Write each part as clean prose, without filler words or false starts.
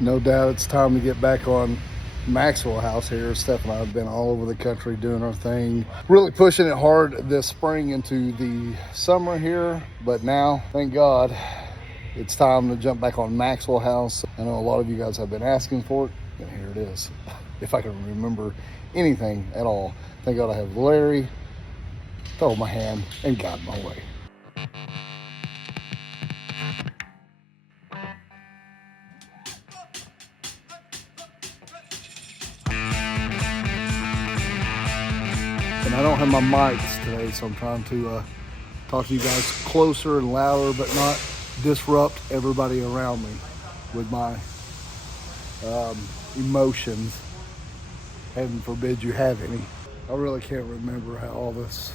No doubt it's time to get back on Maxwell House here. Steph and I have been all over the country doing our thing, really pushing it hard this spring into the summer here. But now, thank God, it's time to jump back on Maxwell House. I know a lot of you guys have been asking for it, and here it is. If I can remember anything at all. Thank God I have Larry to hold my hand and guide my way. And I don't have my mics today, so I'm trying to talk to you guys closer and louder, but not disrupt everybody around me with my emotions. Heaven forbid you have any. I really can't remember how all this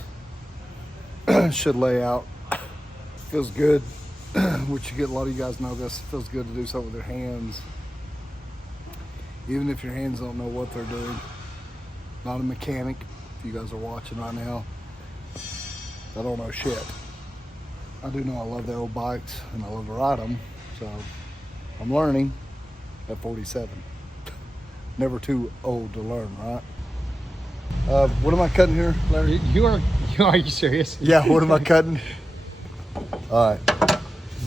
should lay out. Feels good, which you get, a lot of you guys know this, it feels good to do something with your hands. Even if your hands don't know what they're doing. Not a mechanic. If you guys are watching right now, I don't know shit. I do know I love the old bikes and I love to ride them, so I'm learning at 47. Never too old to learn, right? What am I cutting here, Larry? Are you serious? Yeah, what am I cutting? All right.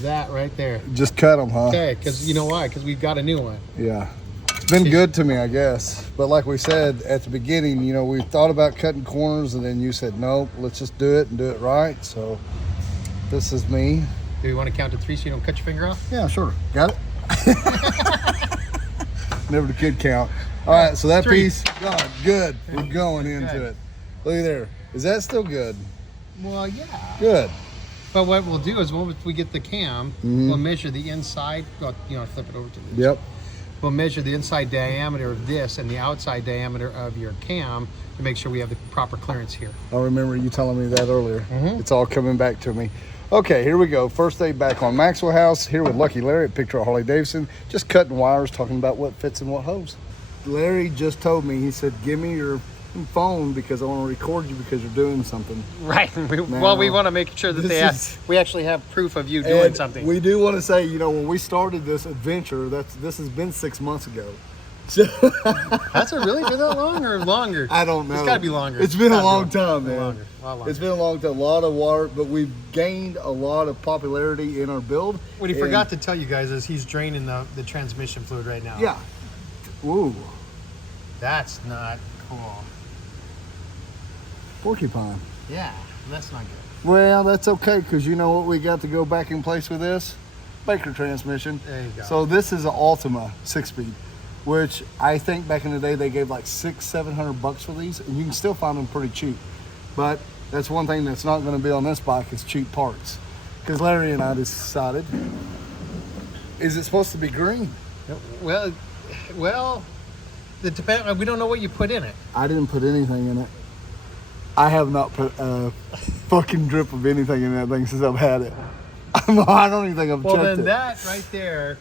That right there. Just cut them, huh? Okay, because you know why? Because we've got a new one. Yeah. It's been good to me, I guess. But like we said at the beginning, you know, we thought about cutting corners, and then you said, no, let's just do it and do it right. So this is me. Do you want to count to 3 so you don't cut your finger off? Yeah, sure. Got it? Never the kid count. All right, so that 3. Piece, God, good. We're going into it. Look at there. Is that still good? Well, yeah. Good. But what we'll do is when we get the cam, we'll measure the inside. Well, flip it over to this. Yep. We'll measure the inside diameter of this and the outside diameter of your cam to make sure we have the proper clearance here. I remember you telling me that earlier. It's all coming back to me. Okay, here we go. First day back on Maxwell House, here with Lucky Larry at Picture Harley-Davidson, just cutting wires, talking about what fits in what hose. Larry just told me, he said, give me your phone because I want to record you because you're doing something. Right. Well, we want to make sure that we actually have proof of you doing something. We do want to say, when we started this adventure, this has been 6 months ago. So has it really been that long or longer? I don't know. It's got to be longer. It's been a long time, man. Longer. A lot longer. It's been a long time. A lot of water, but we've gained a lot of popularity in our build. What he forgot to tell you guys is he's draining the transmission fluid right now. Yeah. Ooh. That's not cool. Porcupine. Yeah, that's not good. Well, that's okay, because you know what we got to go back in place with this? Baker transmission. There you go. So this is an Ultima 6-speed, which I think back in the day they gave like $600-700 for these, and you can still find them pretty cheap. But that's one thing that's not going to be on this bike is cheap parts. Because Larry and I decided, is it supposed to be green? Well, it depends. We don't know what you put in it. I didn't put anything in it. I have not put a fucking drip of anything in that thing since I've had it. I don't even think I've checked it. Well, then that right there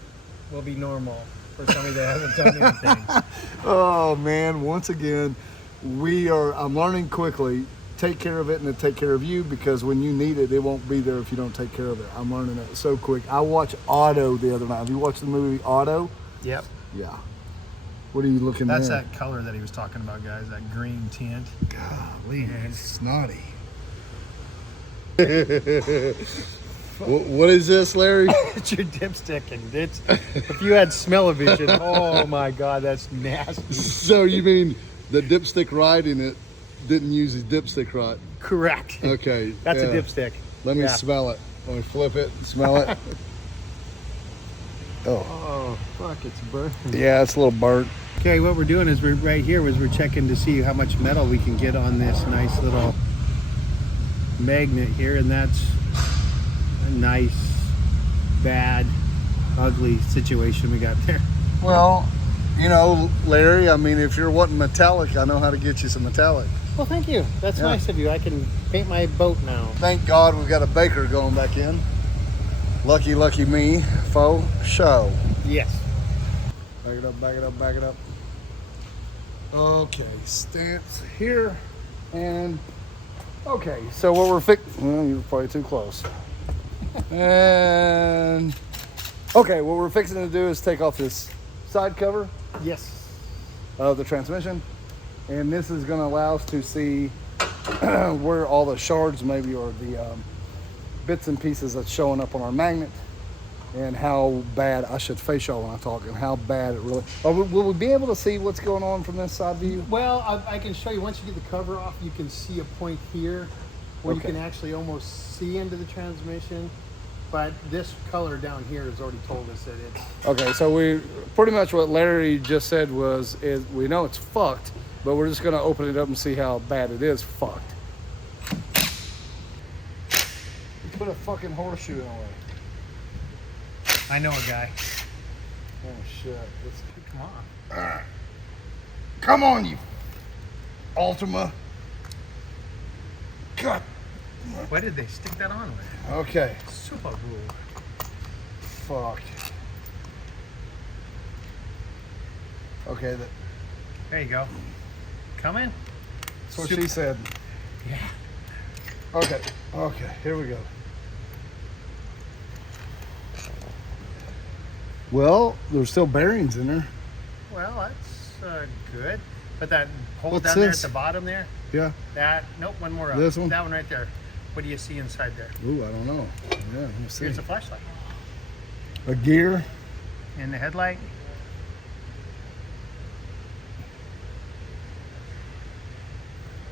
will be normal for somebody that hasn't done anything. Oh, man. Once again, I'm learning quickly. Take care of it and then take care of you, because when you need it, it won't be there if you don't take care of it. I'm learning that so quick. I watched Auto the other night. Have you watched the movie Auto? Yep. Yeah. What are you looking at? That's that color that he was talking about, guys. That green tint. Golly, it's snotty. What is this, Larry? It's your dipstick, and if you had smell-o-vision, oh my God, that's nasty. So you mean the dipstick riding it didn't use his dipstick right? Correct. Okay. That's a dipstick. Let me smell it. Let me flip it and smell it. Oh, fuck, it's burnt. Yeah, it's a little burnt. Okay, what we're doing is we're checking to see how much metal we can get on this nice little magnet here, and that's a nice, bad, ugly situation we got there. Well, Larry, I mean, if you're wanting metallic, I know how to get you some metallic. Well, thank you. That's nice of you. I can paint my boat now. Thank God we've got a Baker going back in. Lucky me, faux show. Yes. Back it up, back it up, back it up. Okay, stance here. And, okay, so what we're well, you're probably too close. And, okay, what we're fixing to do is take off this side cover Yes. of the transmission. And this is going to allow us to see where all the shards maybe, or the bits and pieces that's showing up on our magnet, and how bad, I should face y'all when I talk, and how bad it really, will we be able to see what's going on from this side view? Well, I can show you. Once you get the cover off, you can see a point here where Okay. you can actually almost see into the transmission. But this color down here has already told us that it's... Okay, so we pretty much what Larry just said is we know it's fucked, but we're just going to open it up and see how bad it is fucked. You put a fucking horseshoe in the way. I know a guy. Oh shit. Come on. Come on, you Ultima. God. Why did they stick that on with? Okay. Super cool. Fuck. Okay, There you go. Coming? that's what she said. Yeah. Okay, here we go. Well, there's still bearings in there. Well, that's good. But that hole What's down there at this? the bottom there, Yeah. that, nope, one more up. This one? That one right there. What do you see inside there? Ooh, I don't know. Yeah, let's see. Here's a flashlight. A gear. And the headlight.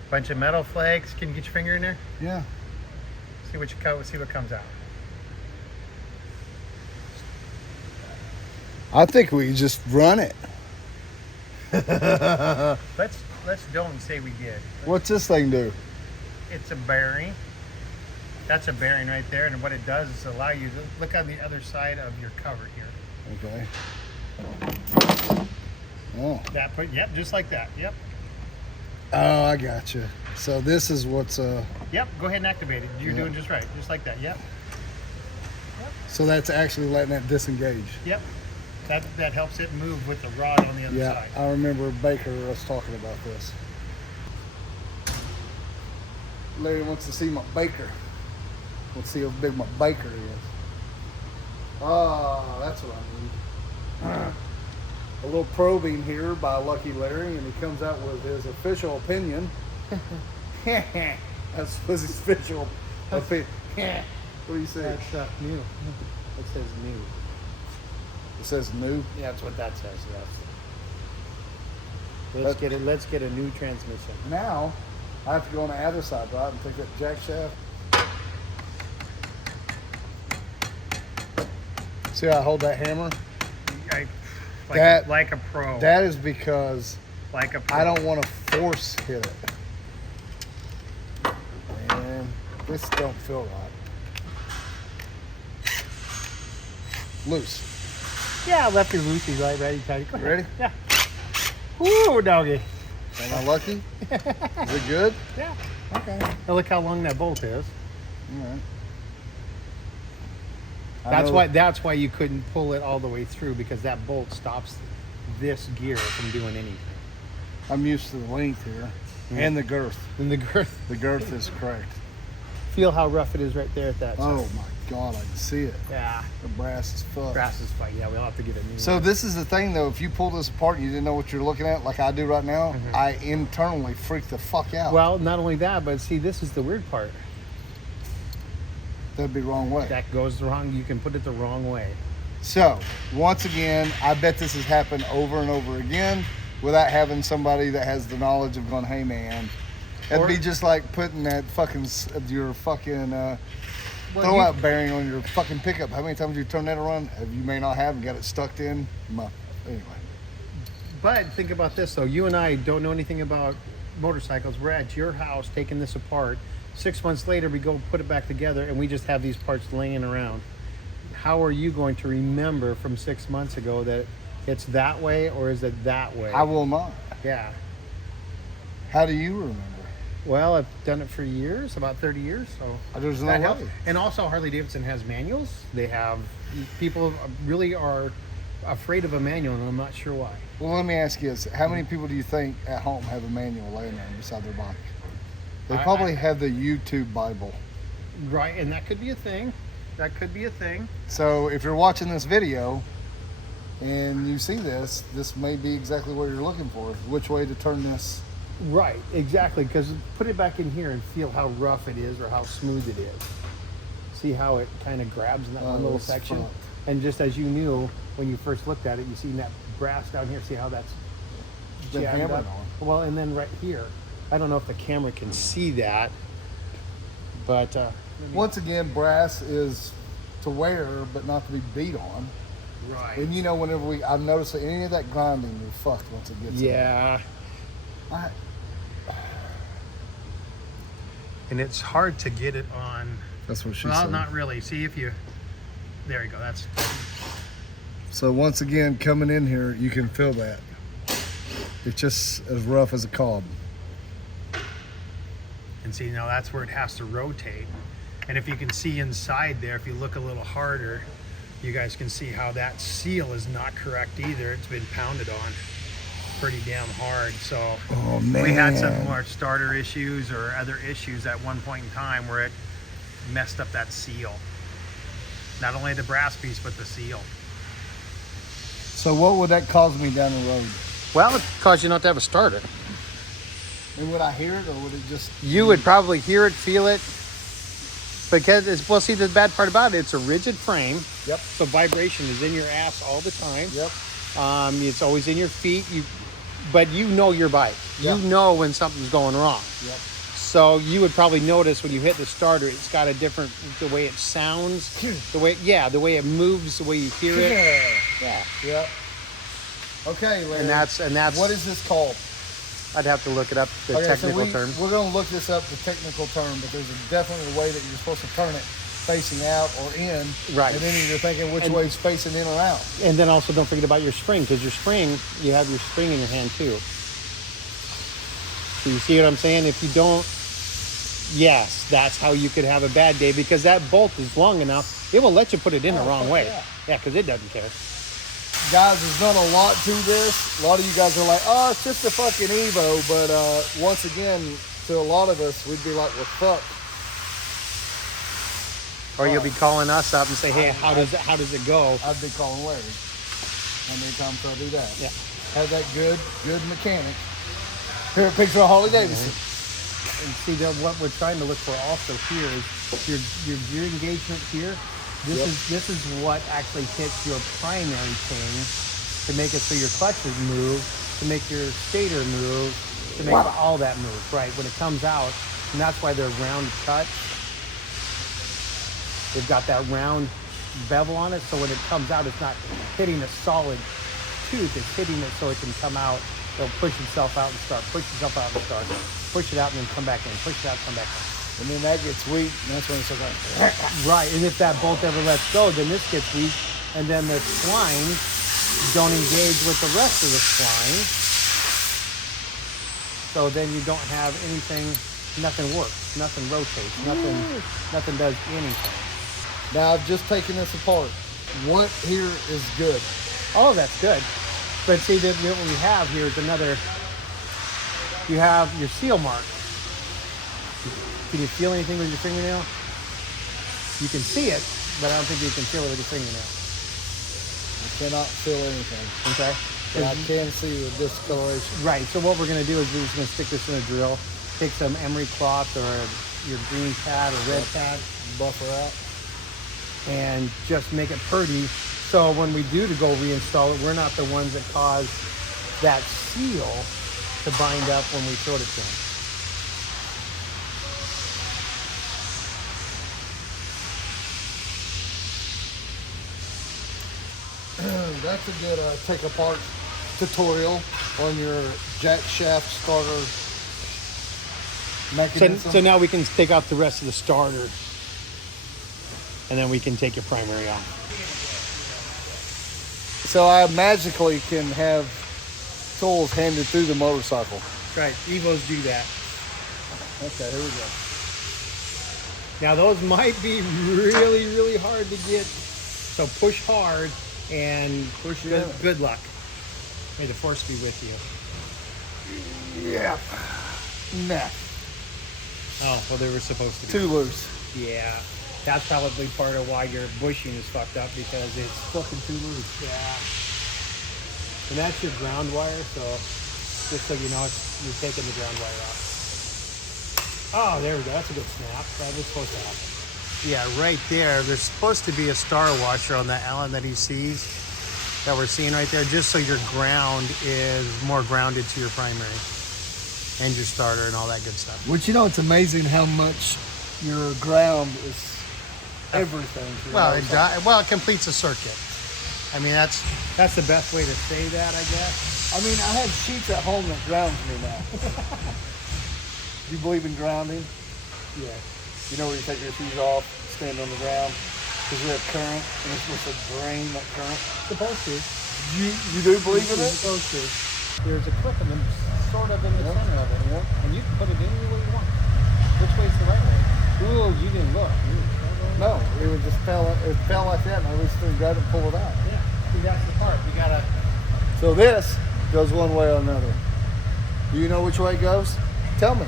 Bunch of metal flakes. Can you get your finger in there? Yeah. See what comes out. I think we just run it. Let's don't say we did. What's this thing do? It's a bearing. That's a bearing right there, and what it does is allow you to look on the other side of your cover here. Okay. Oh. That put, yep, just like that. Yep. Oh, I gotcha. So this is what's Yep. Go ahead and activate it. You're doing just right, just like that. Yep. so that's actually letting it disengage. Yep. That helps it move with the rod on the other Yeah, side. I remember Baker us talking about this. Larry wants to see my Baker. Let's see how big my Baker is. Oh, that's what I need. A little probing here by Lucky Larry, and he comes out with his official opinion. That's his official opinion. What do you say? That's new. It says new. It says new. Yeah, that's what that says. Yes. Let's get a new transmission. Now, I have to go on the other side, right, and take that jack shaft. See how I hold that hammer? Like a pro. That is because Like a pro. I don't want to force hit it. Man, this don't feel right. Loose. Yeah, I left your loosey right ready. Go ahead. Ready? Yeah. Woo, doggy. Am I lucky? Is it good? Yeah. Okay. Now look how long that bolt is. All right. That's why you couldn't pull it all the way through, because that bolt stops this gear from doing anything. I'm used to the length here and the girth. And the girth. The girth is correct. Feel how rough it is right there at that. Oh side. my God, I can see it. Yeah. The brass is fucked. Brass is fine. Yeah, we'll have to get a new So one. this is the thing though, if you pull this apart and you didn't know what you're looking at, like I do right now, I internally freak the fuck out. Well, not only that, but see, this is the weird part. That'd be the wrong way. That goes the wrong. You can put it the wrong way. So, once again, I bet this has happened over and over again without having somebody that has the knowledge of going, hey man, that'd be just like putting that fucking, your fucking throwout bearing on your fucking pickup. How many times you turn that around? You may not have and got it stuck in. Anyway. But think about this though. You and I don't know anything about motorcycles. We're at your house taking this apart. 6 months later, we go put it back together, and we just have these parts laying around. How are you going to remember from 6 months ago that it's that way, or is it that way? I will not. Yeah. How do you remember? Well, I've done it for years, about 30 years. So There's no that way. helps. And also, Harley-Davidson has manuals. They have, people really are afraid of a manual, and I'm not sure why. Well, let me ask you this. How many people do you think at home have a manual laying there beside their bike? They probably have the YouTube Bible. Right, and that could be a thing. That could be a thing. So if you're watching this video, and you see this may be exactly what you're looking for. Which way to turn this? Right, exactly. Because put it back in here and feel how rough it is or how smooth it is. See how it kind of grabs in that one little section? Front. And just as you knew when you first looked at it, you see that brass down here. See how that's Been jammed hammered up? on. Well, and then right here, I don't know if the camera can see that, but Once again, brass is to wear, but not to be beat on. right. And you know, whenever I've noticed that any of that grinding, you're fucked once it gets in. Yeah. And it's hard to get it on. That's what she Well, said. not really. See if you. There you go. That's. So once again, coming in here, you can feel that. It's just as rough as a cob. And see, now that's where it has to rotate. And if you can see inside there, if you look a little harder, you guys can see how that seal is not correct either. It's been pounded on pretty damn hard. So Oh man. we had some more starter issues or other issues at one point in time where it messed up that seal. Not only the brass piece, but the seal. So what would that cause me down the road? Well, it caused you not to have a starter. And would I hear it, or would it just? You would probably hear it, feel it, because it's, well, see, the bad part about it, it's a rigid frame. Yep. So vibration is in your ass all the time. Yep. It's always in your feet. But you know your bike. Yep. You know when something's going wrong. Yep. So you would probably notice when you hit the starter, it's got a different, the way it sounds, the way it moves, the way you hear it. Yeah. Yep. Okay, Larry. And that's What is this called? I'd have to look it up, the technical term. We're going to look this up, the technical term, but there's definitely a way that you're supposed to turn it facing out or in. Right. And then you're thinking which way is facing in or out. And then also don't forget about your spring, because your spring, you have your spring in your hand too. So you see what I'm saying? If you don't, yes, that's how you could have a bad day, because that bolt is long enough, it will let you put it in the wrong way. Yeah, because it doesn't care. Guys, there's not a lot to this. A lot of you guys are like, oh, it's just a fucking Evo. But once again, to a lot of us, we'd be like, well, fuck. Or you'll be calling us up and say, hey, how does it go? I'd be calling Larry. How many times do I do that? Yeah. Have that good mechanic. Here, a picture of Harley-Davidson. And see, what we're trying to look for also here is your gear engagement here. This is what actually hits your primary thing to make it so your clutches move, to make your stator move, to make all that move, right? When it comes out, and that's why they're round cuts. They've got that round bevel on it, so when it comes out, it's not hitting a solid tooth. It's hitting it so it can come out. It'll push itself out and start, push itself out and start, push it out and then come back in, push it out, come back in. And then that gets weak, and that's when it's like, right, and if that bolt ever lets go, then this gets weak, and then the spline don't engage with the rest of the spline. So then you don't have anything, nothing works, nothing rotates, nothing does anything. now I've just taken this apart. What here is good? Oh, that's good. But see, what we have here is another, you have your seal mark. Can you feel anything with your fingernail? You can see it, but I don't think you can feel it with your fingernail. I cannot feel anything. Okay? But I can see the discoloration. Right, so what we're going to do is we're just going to stick this in a drill, take some emery cloth or your green pad or red pad, Buffer out. and just make it pretty. So when we do to go reinstall it, we're not the ones that cause that seal to bind up when we throw it to them. That's a good take apart tutorial on your jack shaft starter mechanism. So now we can take out the rest of the starter, and then we can take your primary off. So I magically can have tools handed through the motorcycle. Right, Evos do that. Okay, here we go. Now those might be really, really hard to get. So push hard and Push it in. good luck. May the force be with you. Yeah. Nah. Oh, well, they were supposed to be. Too loose. Yeah, that's probably part of why your bushing is fucked up, because it's fucking too loose. Yeah. And that's your ground wire, so just so you know, you're taking the ground wire off. Oh, there we go. That's a good snap. That was supposed to happen. Yeah, right there. There's supposed to be a star washer on that Allen that he sees, that we're seeing right there, just so your ground is more grounded to your primary and your starter and all that good stuff. Which, you know, it's amazing how much your ground is everything. Well, it completes a circuit. I mean, that's the best way to say that, I guess. I mean, I have sheets at home that grounds me now. You believe in grounding? Yeah. You know where you take your shoes off, stand on the ground, because we have current, and it's supposed to drain that current? Supposed to. You do believe in it? Supposed to. There's a clip in the, sort of in the center of it, and you can put it any way you want. Which way's the right way? Ooh, you didn't look. No, it would just fell like that, and I reached through and grabbed it and pulled it out. Yeah, see, that's the part. We gotta. So this goes one way or another. Do you know which way it goes? Tell me.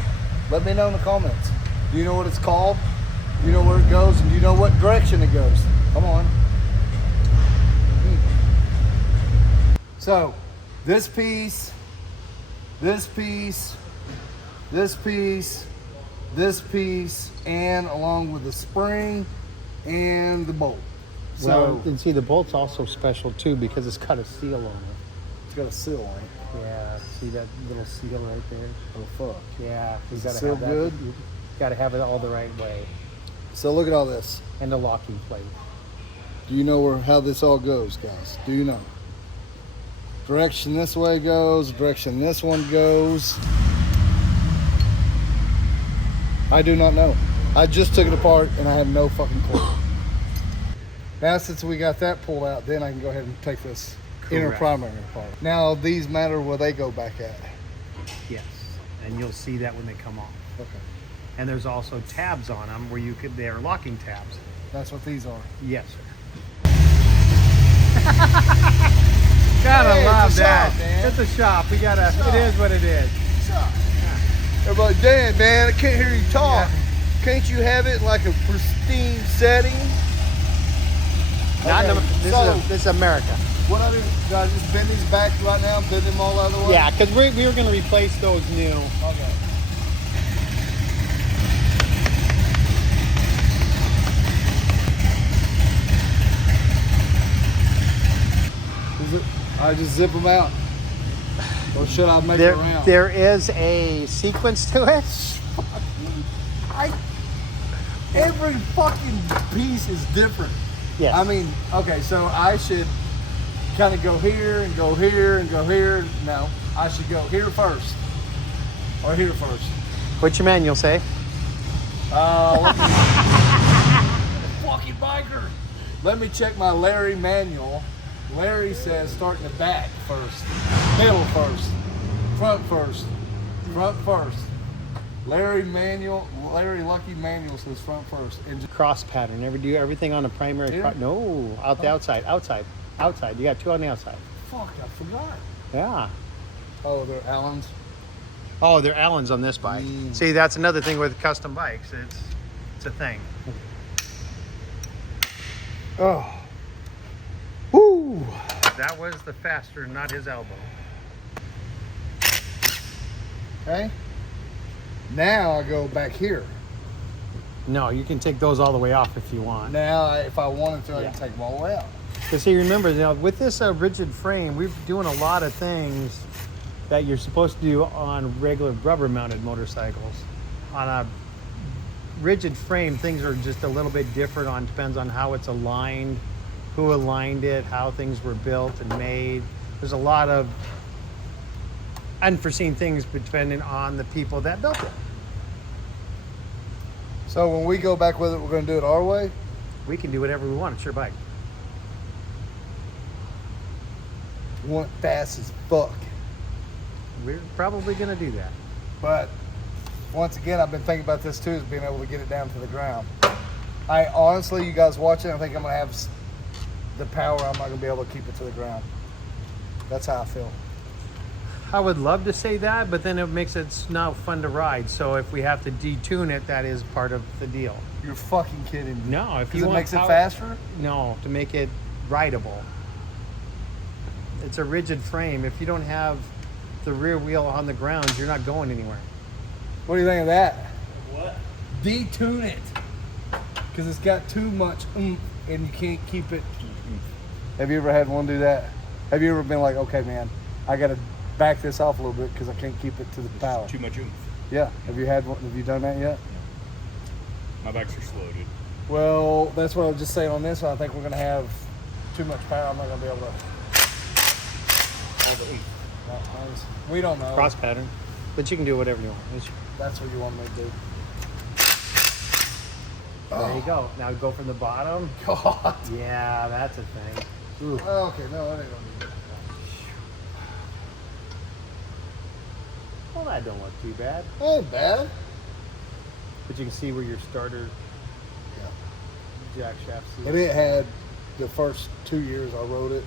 Let me know in the comments. Do you know what it's called? Do you know where it goes? And do you know what direction it goes? Come on. So, this piece, this piece, this piece, this piece, and along with the spring and the bolt. So, and see, the bolt's also special too because it's got a seal on it. It's got a seal on it. Yeah, see that little seal right there? Oh fuck. Yeah, you Is gotta it seal have that. good? You gotta have it all the right way. So look at all this. And the locking plate. Do you know how this all goes, guys? Do you know? Direction this way goes, direction this one goes. I do not know. I just took it apart and I have no fucking clue. Now since we got that pulled out, then I can go ahead and take this inner primary apart. Now these matter where they go back at. Yes, and you'll see that when they come off. Okay. And there's also tabs on them where they're locking tabs. That's what these are. Yes, sir. Gotta love that. Shop, man. It's a shop. We gotta, it is what it is. Shop. Everybody, damn man, I can't hear you talk. Yeah. Can't you have it in like a pristine setting? Not Okay, this is America. What I do I just bend these back right now, bend them all out of the way? Yeah, because we were going to replace those new. Okay. I just zip them out. Or should I make it around? There is a sequence to it. Every fucking piece is different. Yes. I mean, okay, so I should kind of go here and go here and go here. No, I should go here first. Or here first. What's your manual say? Fucking biker. Let me check my Larry manual. Larry says start in the back first. Middle first. Front first. Front first. Larry Lucky manual says front first. And Cross pattern. Never do everything on a primary. Here? No, out the outside. Outside. You got two on the outside. fuck, I forgot. Yeah. Oh, they're Allens. Oh, they're Allens on this bike. See, that's another thing with custom bikes. It's a thing. Oh. Woo. That was the faster, not his elbow. Okay. Now I go back here. No, you can take those all the way off if you want. Now, if I wanted to, I can take them all the way out. Because see, remember, with this rigid frame, we're doing a lot of things that you're supposed to do on regular rubber-mounted motorcycles. On a rigid frame, things are just a little bit different. Depends on how it's aligned, who aligned it, how things were built and made. There's a lot of unforeseen things depending on the people that built it. So when we go back with it, we're going to do it our way? We can do whatever we want. It's your bike. We want it fast as fuck. We're probably going to do that. But once again, I've been thinking about this too, is being able to get it down to the ground. I honestly, you guys watching, I think I'm going to have the power. I'm not going to be able to keep it to the ground. That's how I feel. I would love to say that, but then it makes it not fun to ride. So if we have to detune it, that is part of the deal. You're fucking kidding me. No, if Because you it want makes it power, faster? No, to make it rideable. It's a rigid frame. If you don't have the rear wheel on the ground, you're not going anywhere. What do you think of that? What? Detune it. Because it's got too much oomph and you can't keep it. Have you ever had one do that? Have you ever been like, okay, man, I got to back this off a little bit because I can't keep it to the power? Too much oomph. Yeah. Have you had one? Have you done that yet? My bikes are slow, dude. Well, that's what I was just saying on this one. I think we're going to have too much power. I'm not going to be able to. All the oomph. We don't know. Cross pattern. But you can do whatever you want. That's what you want me to do. There you go. Now go from the bottom. God. Yeah, that's a thing. Ooh. Okay, no, that ain't going to be good. Well, that don't look too bad. That ain't bad. But you can see where your starter Yeah. jack shaft is. And it had, the first 2 years I rode it,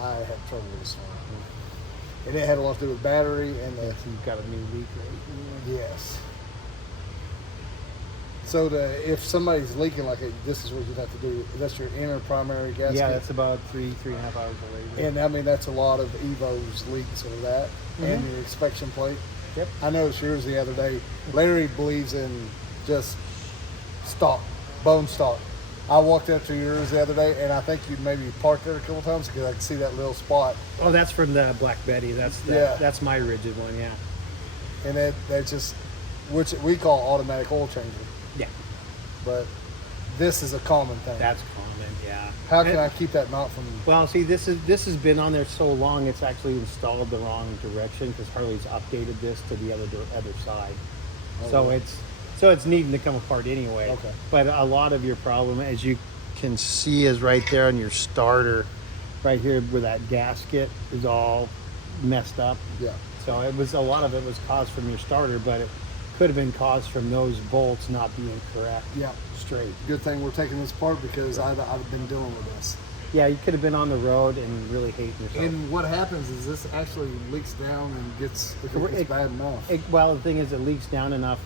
I had trouble with this one. And it had a lot to do with battery and the, So you've got a new leak rate. yes. So if somebody's leaking like it, this is what you'd have to do. That's your inner primary gasket. Yeah, that's about 3.5 hours away. And I mean, that's a lot of Evo's leaks of that. And your inspection plate. Yep. I noticed yours the other day. Larry believes in just stock, bone stock. I walked up to yours the other day, and I think you maybe parked there a couple times because I could see that little spot. Oh, that's from the Black Betty. That's my rigid one, yeah. And that just, which we call automatic oil changer. Yeah. But this is a common thing. That's common, yeah. How can I keep that knot from? Well, see, this has been on there so long, it's actually installed the wrong direction because Harley's updated this to the other side. Oh, So really? it's needing to come apart anyway. Okay. But a lot of your problem, as you can see, is right there on your starter, right here where that gasket is all messed up. Yeah. So a lot of it was caused from your starter, but it could have been caused from those bolts not being correct. Yeah. Straight. Good thing we're taking this apart because I've been dealing with this. Yeah, you could have been on the road and really hating yourself. And what happens is this actually leaks down and gets, if it gets bad enough. Well, the thing is, it leaks down enough,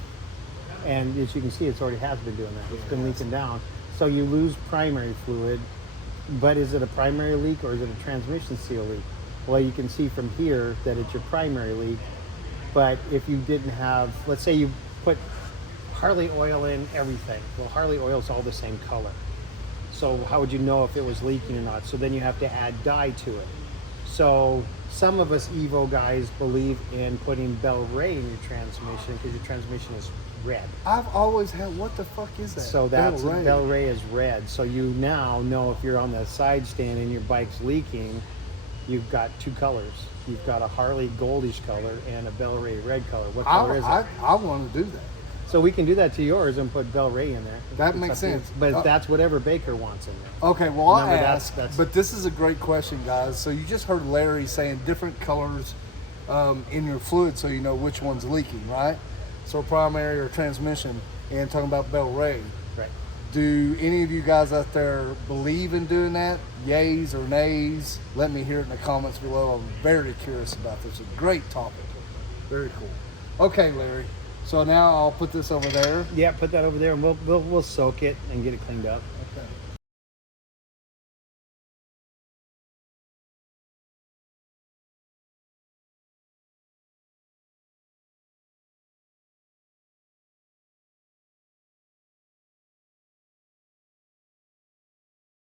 and as you can see, it's already has been doing that. It's been leaking down. So you lose primary fluid, but is it a primary leak or is it a transmission seal leak? Well, you can see from here that it's your primary leak, but if you didn't have, let's say you put Harley oil in everything. Well, Harley oil's all the same color. So how would you know if it was leaking or not? So then you have to add dye to it. So some of us Evo guys believe in putting Bel Ray in your transmission because your transmission is red. I've always had, what the fuck is that? So that's Bel Ray. Bel Ray is red. So you now know if you're on the side stand and your bike's leaking, you've got two colors. You've got a Harley goldish color and a Bel Ray red color. What color is it? I want to do that. So we can do that to yours and put Bel Ray in there. That It's makes up to you. sense. But that's whatever Baker wants in there. Okay, well, I Remember, asked, but this is a great question, guys. So you just heard Larry saying different colors in your fluid so you know which one's leaking, right? So primary or transmission, and talking about Bel Ray. Right. Do any of you guys out there believe in doing that? Yays or nays? Let me hear it in the comments below. I'm very curious about this. It's a great topic. Very cool. Okay, Larry. So now I'll put this over there. Yeah, put that over there and we'll soak it and get it cleaned up. Okay.